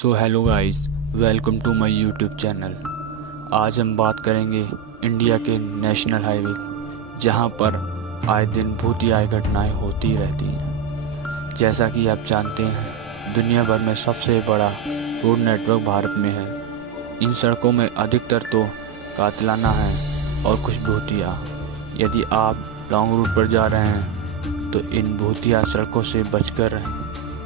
So hello guys, welcome to my YouTube channel. आज हम बात करेंगे इंडिया के नेशनल हाईवे, जहां पर आए दिन भूतिया घटनाएं होती रहती हैं। जैसा कि आप जानते हैं, दुनिया भर में सबसे बड़ा रोड नेटवर्क भारत में है। इन सड़कों में अधिकतर तो कातिलाना है और कुछ भूतिया। यदि आप लॉन्ग रूट पर जा रहे हैं तो इन भूतिया सड़कों से बचकर रहें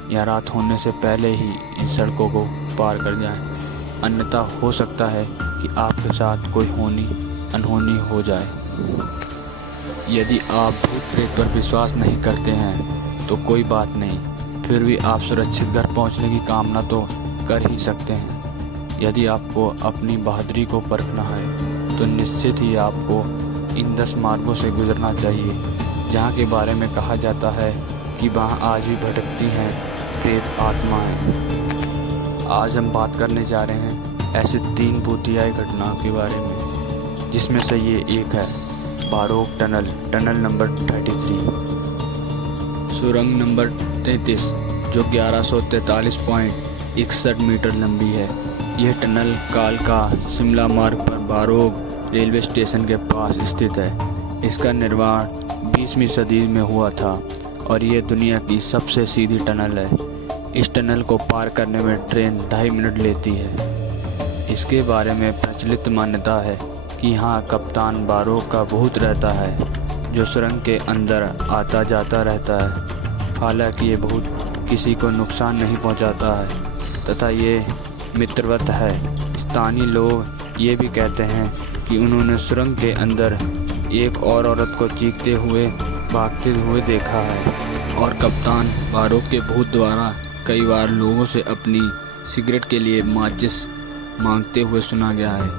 या रात होने से पहले ही इन सड़कों को पार कर जाएं, अन्यथा हो सकता है कि आपके साथ कोई अनहोनी हो जाए। यदि आप भूत प्रेत पर विश्वास नहीं करते हैं तो कोई बात नहीं, फिर भी आप सुरक्षित घर पहुंचने की कामना तो कर ही सकते हैं। यदि आपको अपनी बहादुरी को परखना है तो निश्चित ही आपको इन 10 मार्गों से गुजरना चाहिए, जहां के बारे में कहा जाता है कि वहां आज भी भटकती हैं प्रेत आत्माएं। आज हम बात करने जा रहे हैं ऐसे 3 भूतिया घटनाओं के बारे में, जिसमें से ये एक है बारोक टनल नंबर 33। सुरंग नंबर 33 जो 1143.61 मीटर लंबी है। यह टनल कालका शिमला मार्ग पर बारोक रेलवे स्टेशन के पास स्थित है। इसका निर्माण 20वीं सदी में हुआ था और यह दुनिया की सबसे सीधी टनल है। इस टनल को पार करने में ट्रेन 2.5 मिनट लेती है। इसके बारे में प्रचलित मान्यता है कि यहाँ कप्तान बारोक का भूत रहता है, जो सुरंग के अंदर आता जाता रहता है। हालांकि ये भूत किसी को नुकसान नहीं पहुँचाता है तथा ये मित्रवत है। स्थानीय लोग ये भी कहते हैं कि उन्होंने सुरंग के अंदर एक और औरत को चीखते हुए भागते हुए देखा है और कप्तान बारोक के भूत द्वारा कई बार लोगों से अपनी सिगरेट के लिए माचिस मांगते हुए सुना गया है।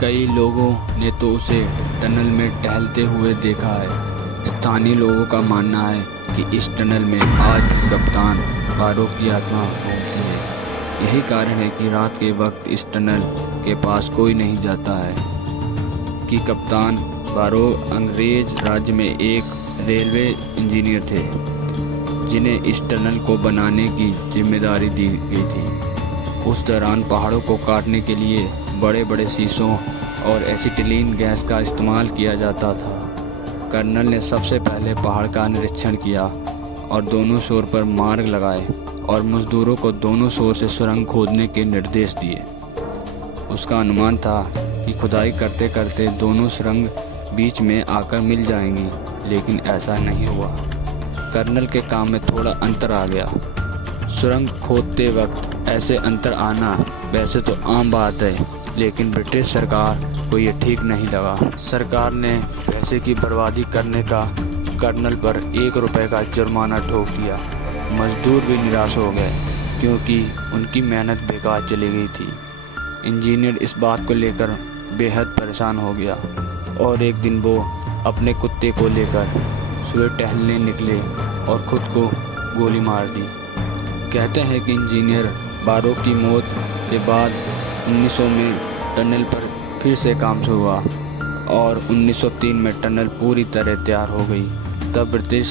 कई लोगों ने तो उसे टनल में टहलते हुए देखा है। स्थानीय लोगों का मानना है कि इस टनल में आज भी कप्तान बारोक की आत्मा घूमती है। यही कारण है कि रात के वक्त इस टनल के पास कोई नहीं जाता है। कि कप्तान बारोक अंग्रेज राज्य में एक रेलवे इंजीनियर थे, जिन्हें इस टनल को बनाने की जिम्मेदारी दी गई थी। उस दौरान पहाड़ों को काटने के लिए बड़े बड़े शीशों और एसिटिलीन गैस का इस्तेमाल किया जाता था। कर्नल ने सबसे पहले पहाड़ का निरीक्षण किया और दोनों छोर पर मार्ग लगाए और मजदूरों को दोनों छोर से सुरंग खोदने के निर्देश दिए। उसका अनुमान था कि खुदाई करते करते दोनों सुरंग बीच में आकर मिल जाएंगी, लेकिन ऐसा नहीं हुआ। कर्नल के काम में थोड़ा अंतर आ गया। सुरंग खोदते वक्त ऐसे अंतर आना वैसे तो आम बात है, लेकिन ब्रिटिश सरकार को ये ठीक नहीं लगा। सरकार ने पैसे की बर्बादी करने का कर्नल पर 1 रुपये का जुर्माना ठोक दिया। मजदूर भी निराश हो गए क्योंकि उनकी मेहनत बेकार चली गई थी। इंजीनियर इस बात को लेकर बेहद परेशान हो गया और एक दिन वो अपने कुत्ते को लेकर सुबह टहलने निकले और खुद को गोली मार दी। कहते हैं कि इंजीनियर बारोक की मौत के बाद 1900 में टनल पर फिर से काम शुरू हुआ और 1903 में टनल पूरी तरह तैयार हो गई। तब ब्रिटिश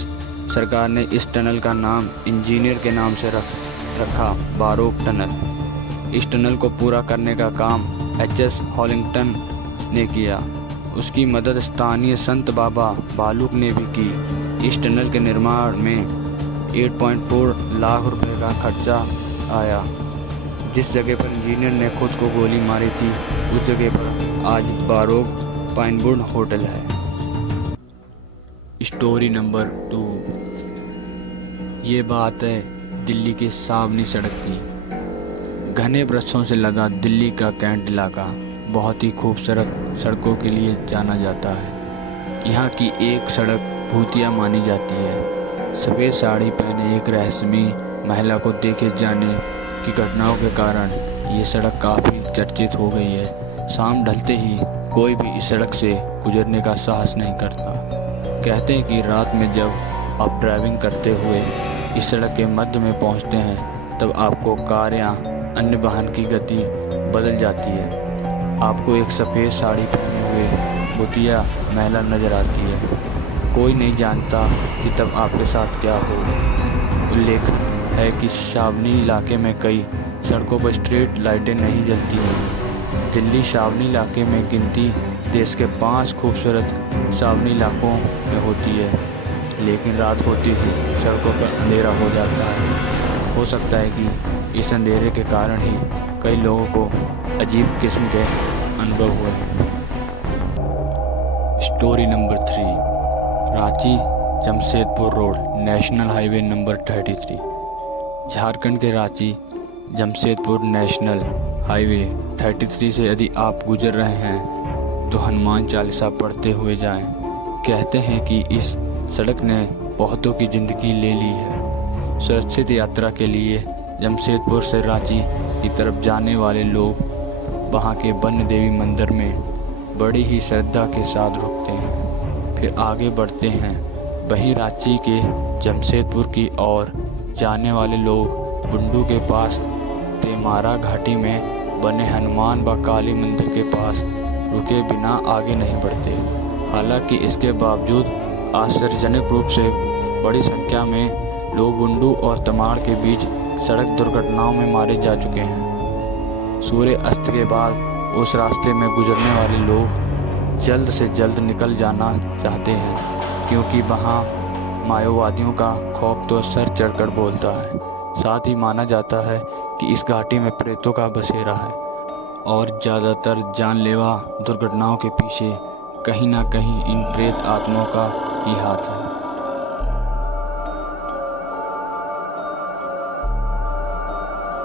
सरकार ने इस टनल का नाम इंजीनियर के नाम से रखा, बारोक टनल। इस टनल को पूरा करने का काम HS हॉलिंगटन ने किया। उसकी मदद स्थानीय संत बाबा भालुक ने भी की। इस टनल के निर्माण में 8.4 लाख रुपए का खर्चा आया। जिस जगह पर इंजीनियर ने खुद को गोली मारी थी, उस जगह पर आज बारोक पाइनवुड होटल है। Story number 2। ये बात है दिल्ली की सावनी सड़क की। घने वृक्षों से लगा दिल्ली का कैंट इलाका बहुत ही खूबसूरत सड़कों के लिए जाना जाता है। यहाँ की एक सड़क भूतिया मानी जाती है। सफ़ेद साड़ी पहने एक रहस्यमयी महिला को देखे जाने की घटनाओं के कारण ये सड़क काफ़ी चर्चित हो गई है। शाम ढलते ही कोई भी इस सड़क से गुजरने का साहस नहीं करता। कहते हैं कि रात में जब आप ड्राइविंग करते हुए इस सड़क के मध्य में पहुँचते हैं, तब आपको कार या अन्य वाहन की गति बदल जाती है। आपको एक सफ़ेद साड़ी पहने हुए भूतिया महिला नजर आती है। कोई नहीं जानता कि तब आपके साथ क्या हो। उल्लेख है कि सावनी इलाके में कई सड़कों पर स्ट्रीट लाइटें नहीं जलती हैं। दिल्ली छावनी इलाके में गिनती देश के 5 खूबसूरत छावनी इलाकों में होती है, लेकिन रात होती ही सड़कों पर अंधेरा हो जाता है। हो सकता है कि इस अंधेरे के कारण ही कई लोगों को अजीब किस्म के अनुभव हुए। Story number 3, Ranchi Jamshedpur road, national highway number 33। Jharkhand के रांची जमशेदपुर नेशनल हाईवे 33 से यदि आप गुजर रहे हैं तो हनुमान चालीसा पढ़ते हुए जाएं। कहते हैं कि इस सड़क ने बहुतों की ज़िंदगी ले ली है। सुरक्षित यात्रा के लिए जमशेदपुर से रांची की तरफ जाने वाले लोग वहां के वन्य देवी मंदिर में बड़ी ही श्रद्धा के साथ रुकते हैं, फिर आगे बढ़ते हैं। वहीं रांची के जमशेदपुर की ओर जाने वाले लोग बुंडू के पास तेमारा घाटी में बने हनुमान व काली मंदिर के पास रुके बिना आगे नहीं बढ़ते। हालांकि इसके बावजूद आश्चर्यजनक रूप से बड़ी संख्या में लोग बुंडू और तमाड़ के बीच सड़क दुर्घटनाओं में मारे जा चुके हैं। सूर्य अस्त के बाद उस रास्ते में गुजरने वाले लोग जल्द से जल्द निकल जाना चाहते हैं, क्योंकि वहाँ माओवादियों का खौफ तो सर चढ़कर बोलता है। साथ ही माना जाता है कि इस घाटी में प्रेतों का बसेरा है और ज़्यादातर जानलेवा दुर्घटनाओं के पीछे कहीं ना कहीं इन प्रेत आत्माओं का ही हाथ है।